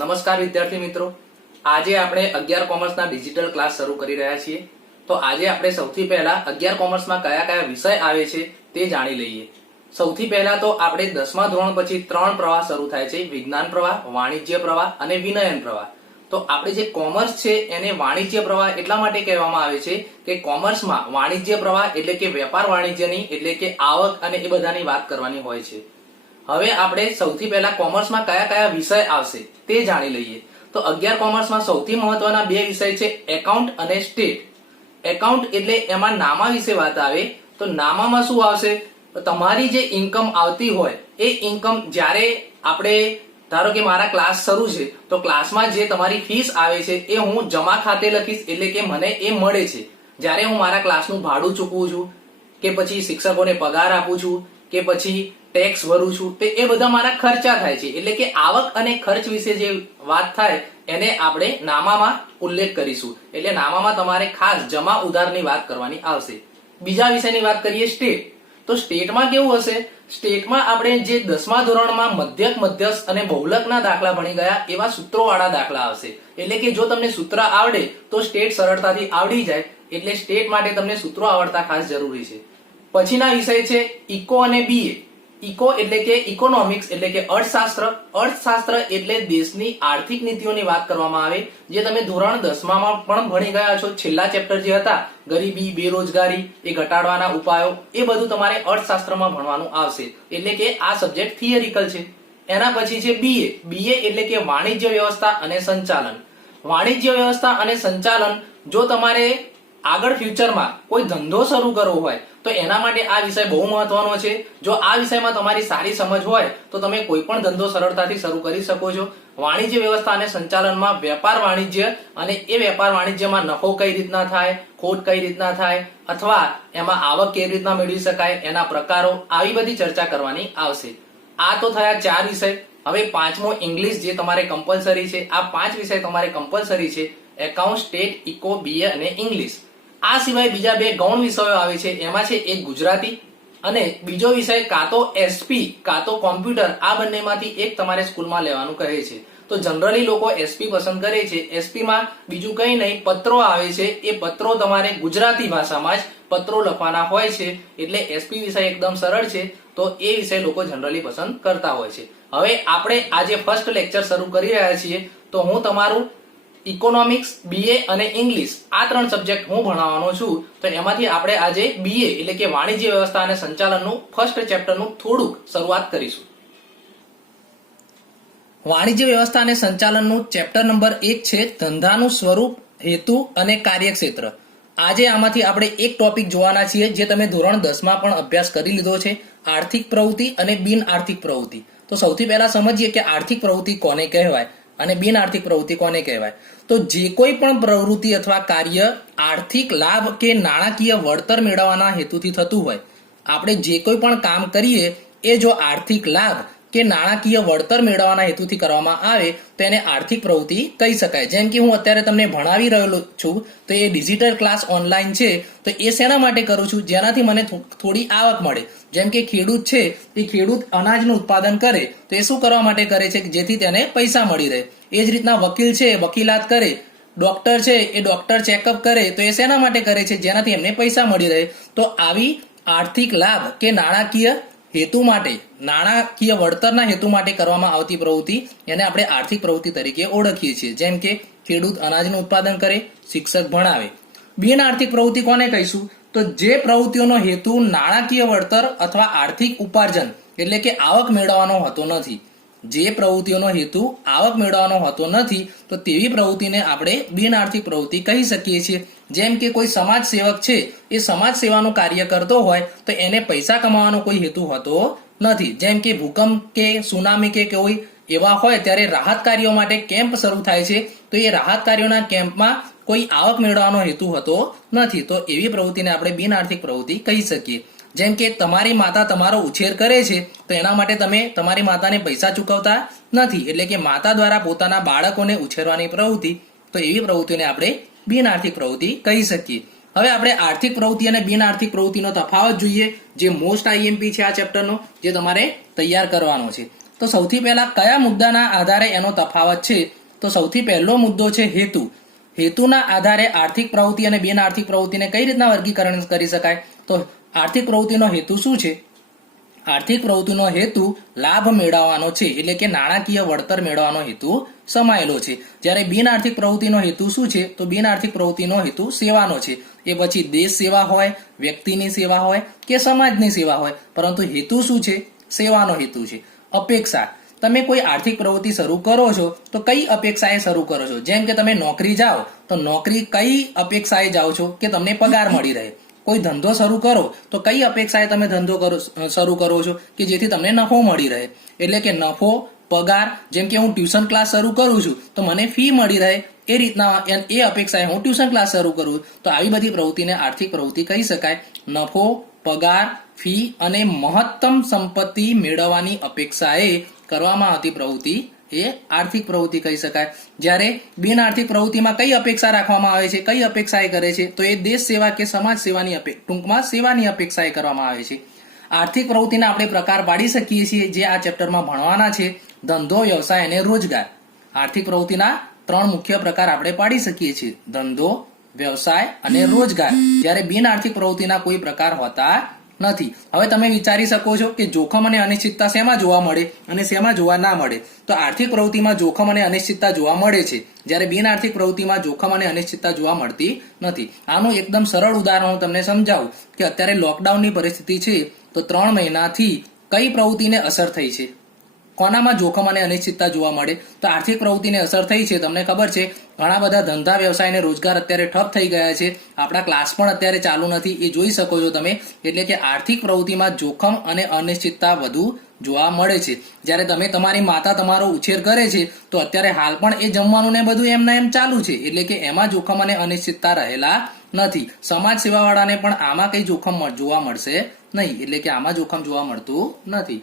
નમસ્કાર વિદ્યાર્થી મિત્રો, આજે આપણે 11 કોમર્સના ડિજિટલ ક્લાસ શરૂ કરી રહ્યા છીએ। તો આજે આપણે સૌથી પહેલા 11 કોમર્સમાં કયા કયા વિષય આવે છે તે જાણી લઈએ। સૌથી પહેલા તો આપણે 10મા ધોરણ પછી 3 પ્રવાહ શરૂ થાય છે, વિજ્ઞાન પ્રવાહ, વાણિજ્ય પ્રવાહ અને વિનયન પ્રવાહ। તો આપણે જે કોમર્સ છે એને વાણિજ્ય પ્રવાહ એટલા માટે કહેવામાં આવે છે કે કોમર્સમાં વાણિજ્ય પ્રવાહ એટલે કે વેપાર વાણિજ્યની એટલે કે આવક અને એ બધાની વાત કરવાની હોય છે। હવે આપણે સૌથી પહેલા કોમર્સમાં કયા કયા વિષય આવશે તે જાણી લઈએ। તો 11 કોમર્સમાં સૌથી મહત્વના બે વિષય છે એકાઉન્ટ અને સ્ટેટ। એકાઉન્ટ એટલે એમાં નામા વિશે વાત આવે તો નામામાં શું આવશે? તમારી જે ઇન્કમ આવતી હોય એ ઇન્કમ જ્યારે આપણે ધારો કે મારા ક્લાસ શરૂ છે તો ક્લાસમાં જે તમારી ફીસ આવે છે એ હું જમા ખાતે લખીશ એટલે કે મને એ મળે છે। જ્યારે હું મારા ક્લાસનું ભાડું ચૂકવું છું કે પછી શિક્ષકોને પગાર આપું છું કે પછી ટેક્સ ભરું છું તો એ બધા મારા ખર્ચા થાય છે એટલે કે આવક અને ખર્ચ વિશે જે વાત થાય એને આપણે નામામાં ઉલ્લેખ કરીશું। એટલે નામામાં તમારે ખાસ જમા ઉધારની વાત કરવાની આવશે। બીજા વિષયની વાત કરીએ સ્ટેટ। તો સ્ટેટમાં કેવું હશે? સ્ટેટમાં આપણે જે 10મા ધોરણમાં મધ્યક, મધ્યસ્થ અને બહુલકના દાખલા ભણી ગયા એવા સૂત્રોવાળા દાખલા આવશે। એટલે કે જો તમને સૂત્ર આવડે તો સ્ટેટ સરળતાથી આવડી જાય, એટલે સ્ટેટ માટે તમને સૂત્રો આવડતા ખાસ જરૂરી છે। પછીના વિષય છે ઇકો અને બીએ। ઇકો એટલે કે ઇકોનોમિક્સ એટલે કે અર્થશાસ્ત્ર। અર્થશાસ્ત્ર એટલે દેશની આર્થિક નીતિઓની વાત કરવામાં આવે, જે તમે ધોરણ 10માં પણ ભણી ગયા છો। છેલ્લા ચેપ્ટર જે હતા ગરીબી, બેરોજગારી એ ઘટાડવાના ઉપાયો, એ બધું તમારે અર્થશાસ્ત્રમાં ભણવાનું આવશે। એટલે કે આ સબ્જેક્ટ થિયરિકલ છે। એના પછી છે બીએ। બીએ એટલે કે વાણિજ્ય વ્યવસ્થા અને સંચાલન। વાણિજ્ય વ્યવસ્થા અને સંચાલન જો તમારે આગળ ફ્યુચરમાં કોઈ ધંધો શરૂ કરવો હોય તો એના માટે આ વિષય બહુ મહત્વનો છે। જો આ વિષયમાં તમારી સારી સમજ હોય તો તમે કોઈ પણ ધંધો સરળતાથી શરૂ કરી શકો છો। વાણિજ્ય વ્યવસ્થા અને સંચાલનમાં વેપાર વાણિજ્ય અને એ વેપાર વાણિજ્યમાં નફો કઈ રીતના થાય, ખોટ કઈ રીતના થાય, અથવા એમાં આવક કેવી રીતના મેળવી શકાય, એના પ્રકારો, આવી બધી ચર્ચા કરવાની આવશે। આ તો થયા 4 વિષય। હવે પાંચમો ઇંગ્લિશ જે તમારે કમ્પલસરી છે। આ 5 વિષય તમારે કમ્પલસરી છે, એકાઉન્ટ, સ્ટેટ, ઇકો, બીએ અને ઇંગ્લિશ। આ સિવાય બીજા બે ગૌણ વિષયો આવે છે, એમાં છે એક ગુજરાતી અને બીજો વિષય કાં તો એસપી કાં તો કોમ્પ્યુટર। આ બંનેમાંથી એક તમારે સ્કૂલમાં લેવાનું કહે છે। તો જનરલી લોકો એસપી પસંદ કરે છે। એસપી માં બીજું કંઈ નહીં, પત્રો આવે છે। એ પત્રો તમારે ગુજરાતી ભાષામાં જ પત્રો લખવાના હોય છે, એટલે એસપી વિષય એકદમ સરળ છે, તો એ વિષય લોકો જનરલી પસંદ કરતા હોય છે। હવે આપણે આજે ફર્સ્ટ લેક્ચર શરૂ કરી રહ્યા છીએ, તો હું તમારું ઇકોનોમિક્સ, બીએ અને ઇંગ્લિશ આ 3 સબ્જેક્ટ હું ભણાવવાનો છું। તો એમાંથી આપણે આજે બીએ એટલે કે વાણિજ્ય વ્યવસ્થા અને સંચાલનનું ફર્સ્ટ ચેપ્ટરનું થોડુંક શરૂઆત કરીશું। વાણિજ્ય વ્યવસ્થા અને સંચાલનનું ચેપ્ટર નંબર 1 છે ધંધાનું સ્વરૂપ, હેતુ અને કાર્યક્ષેત્ર। આજે આમાંથી આપણે એક ટોપિક જોવાના છીએ જે તમે ધોરણ 10માં પણ અભ્યાસ કરી લીધો છે, આર્થિક પ્રવૃત્તિ અને બિન આર્થિક પ્રવૃત્તિ। તો સૌથી પહેલા સમજીએ કે આર્થિક પ્રવૃત્તિ કોને કહેવાય અને બિન આર્થિક પ્રવૃત્તિ કોને કહેવાય। તો જે કોઈ પણ પ્રવૃત્તિ અથવા કાર્ય આર્થિક લાભ કે નાણાકીય વળતર મેળવવાના હેતુથી થતું હોય, આપણે જે કોઈ પણ કામ કરીએ એ જો આર્થિક લાભ કે નાણાકીય વળતર મેળવવાના હેતુથી કરવામાં આવે તો એને આર્થિક પ્રવૃત્તિ કહી શકાય। જેમ કે હું અત્યારે તમને ભણાવી રહ્યો છું તો એ ડિજિટલ ક્લાસ ઓનલાઈન છે, તો એ શેના માટે કરું છું? જેનાથી મને થોડી આવક મળે। જેમ કે ખેડૂત છે, એ ખેડૂત અનાજનું ઉત્પાદન કરે તો એ શું કરવા માટે કરે છે? જેથી તેને પૈસા મળી રહે। એ જ રીતના વકીલ છે, વકીલાત કરે, ડોક્ટર છે, એ ડોક્ટર ચેકઅપ કરે તો એ શેના માટે કરે છે? જેનાથી એમને પૈસા મળી રહે। તો આવી આર્થિક લાભ કે નાણાકીય હેતુ માટે, નાણાકીય વળતરના હેતુ માટે કરવામાં આવતી પ્રવૃત્તિ એને આપણે આર્થિક પ્રવૃત્તિ તરીકે ઓળખીએ છીએ। જેમ કે ખેડૂત અનાજનું ઉત્પાદન કરે, શિક્ષક ભણાવે। બિન આર્થિક પ્રવૃત્તિ કોને કહીશું? તો જે પ્રવૃત્તિઓનો હેતુ નાણાકીય વળતર અથવા આર્થિક ઉપાર્જન એટલે કે આવક મેળવવાનો હોતો નથી। જે પ્રવૃત્તિઓનો હેતુ આવક મેળવવાનો હોતો નથી તો તેવી પ્રવૃત્તિને આપણે બિન આર્થિક પ્રવૃત્તિ કહી શકીએ છીએ। જેમ કે કોઈ સમાજ સેવક છે, એ સમાજ સેવાનું કાર્ય કરતો હોય તો એને પૈસા કમાવાનો કોઈ હેતુ હોતો નથી। જેમ કે ભૂકંપ કે સુનામી કે કોઈ એવા હોય ત્યારે રાહત કાર્યો માટે કેમ્પ શરૂ થાય છે, તો એ રાહત કાર્યોના કેમ્પમાં કોઈ આવક મેળવવાનો હેતુ હોતો નથી, તો એવી પ્રવૃત્તિને આપણે બિન આર્થિક પ્રવૃત્તિ કહી શકીએ। જેમ કે તમારી માતા તમારો ઉછેર કરે છે તો એના માટે તમે તમારી માતાને પૈસા ચૂકવતા નથી, એટલે કે માતા દ્વારા પોતાના બાળકોને ઉછેરવાની પ્રવૃત્તિ, તો એવી પ્રવૃત્તિને આપણે બિન આર્થિક પ્રવૃત્તિ કહી શકીએ। હવે આપણે આર્થિક પ્રવૃત્તિ અને બિન આર્થિક પ્રવૃત્તિનો તફાવત જોઈએ, જે મોસ્ટ આઈએમપી છે આ ચેપ્ટરનો, જે તમારે તૈયાર કરવાનો છે। તો સૌથી પહેલા કયા મુદ્દાના આધારે એનો તફાવત છે? તો સૌથી પહેલો મુદ્દો છે હેતુ. હેતુના આધારે આર્થિક પ્રવૃત્તિ અને બિન આર્થિક પ્રવૃત્તિને કઈ રીતના વર્ગીકરણ કરી શકાય? તો આર્થિક પ્રવૃત્તિનો હેતુ શું છે? આર્થિક પ્રવૃત્તિનો હેતુ લાભ મેળવવાનો છે, એટલે કે નાણાકીય વળતર મેળવવાનો હેતુ સમાયેલો છે. જ્યારે બિન આર્થિક પ્રવૃત્તિનો હેતુ શું છે? તો બિન આર્થિક પ્રવૃત્તિનો હેતુ સેવાનો છે. એ પછી દેશ સેવા હોય, વ્યક્તિની સેવા હોય કે સમાજની સેવા હોય, પરંતુ હેતુ શું છે? સેવાનો હેતુ છે. અપેક્ષા. તમે કોઈ આર્થિક પ્રવૃત્તિ શરૂ કરો છો તો કઈ અપેક્ષાએ શરૂ કરો છો? જેમ કે તમે નોકરી જાઓ તો નોકરી કઈ અપેક્ષાએ જાઓ છો? કે તમને પગાર મળી રહે. કોઈ ધંધો શરૂ કરો તો કઈ અપેક્ષાએ તમે ધંધો શરૂ કરો છો? કે જેથી તમને નફો મળી રહે. એટલે કે નફો, પગાર. જેમ કે હું ટ્યુશન ક્લાસ શરૂ કરું છું તો મને ફી મળી રહે, એ રીતના એ અપેક્ષાએ હું ટ્યુશન ક્લાસ શરૂ કરું. તો આવી બધી પ્રવૃત્તિને આર્થિક પ્રવૃત્તિ કહી શકાય. નફો, પગાર, ફી અને મહત્તમ સંપત્તિ મેળવવાની અપેક્ષાએ કરવામાં આવતી પ્રવૃત્તિ એ આર્થિક પ્રવૃત્તિ કહી શકાય. જ્યારે બિન આર્થિક પ્રવૃત્તિમાં કઈ અપેક્ષા રાખવામાં આવે છે? કઈ અપેક્ષા એ કરે છે? તો એ દેશ સેવા કે સમાજ સેવાની ટૂંકમાં સેવાની અપેક્ષાએ કરવામાં આવે છે. આર્થિક પ્રવૃત્તિના આપણે પ્રકાર પાડી શકીએ છીએ, જે આ ચેપ્ટરમાં ભણવાના છે. ધંધો, વ્યવસાય અને રોજગાર. આર્થિક પ્રવૃત્તિના 3 મુખ્ય પ્રકાર આપણે પાડી શકીએ છીએ: ધંધો, વ્યવસાય અને રોજગાર. જ્યારે બિન આર્થિક પ્રવૃત્તિના કોઈ પ્રકાર હોતા નથી. હવે તમે વિચારી શકો છો કે જોખમ અને અનિશ્ચિતતા શેમાં જોવા મળે અને શેમાં જોવા ના મળે? તો આર્થિક પ્રવૃત્તિમાં જોખમ અને અનિશ્ચિતતા જોવા મળે છે, જ્યારે બિન આર્થિક પ્રવૃત્તિમાં જોખમ અને અનિશ્ચિતતા જોવા મળતી નથી. આનું એકદમ સરળ ઉદાહરણ હું તમને સમજાવું કે અત્યારે લોકડાઉનની પરિસ્થિતિ છે, તો 3 મહિનાથી કઈ પ્રવૃત્તિને અસર થઈ છે? કોનામાં જોખમ અને અનિશ્ચિતતા જોવા મળે? તો આર્થિક પ્રવૃત્તિને અસર થઈ છે. તમને ખબર છે ઘણા બધા ધંધા, વ્યવસાય અને રોજગાર અત્યારે ઠપ થઈ ગયા છે. આપણા ક્લાસ પણ અત્યારે ચાલુ નથી, એ જોઈ શકો છો તમે. એટલે કે આર્થિક પ્રવૃત્તિમાં જોખમ અને અનિશ્ચિતતા વધુ જોવા મળે છે. જ્યારે તમે તમારી માતા તમારો ઉછેર કરે છે તો અત્યારે હાલ પણ એ જમવાનું ને બધું એમના એમ ચાલુ છે. એટલે કે એમાં જોખમ અને અનિશ્ચિતતા રહેલા નથી. સમાજ સેવા વાળાને પણ આમાં કઈ જોખમ જોવા મળશે નહીં. એટલે કે આમાં જોખમ જોવા મળતું નથી.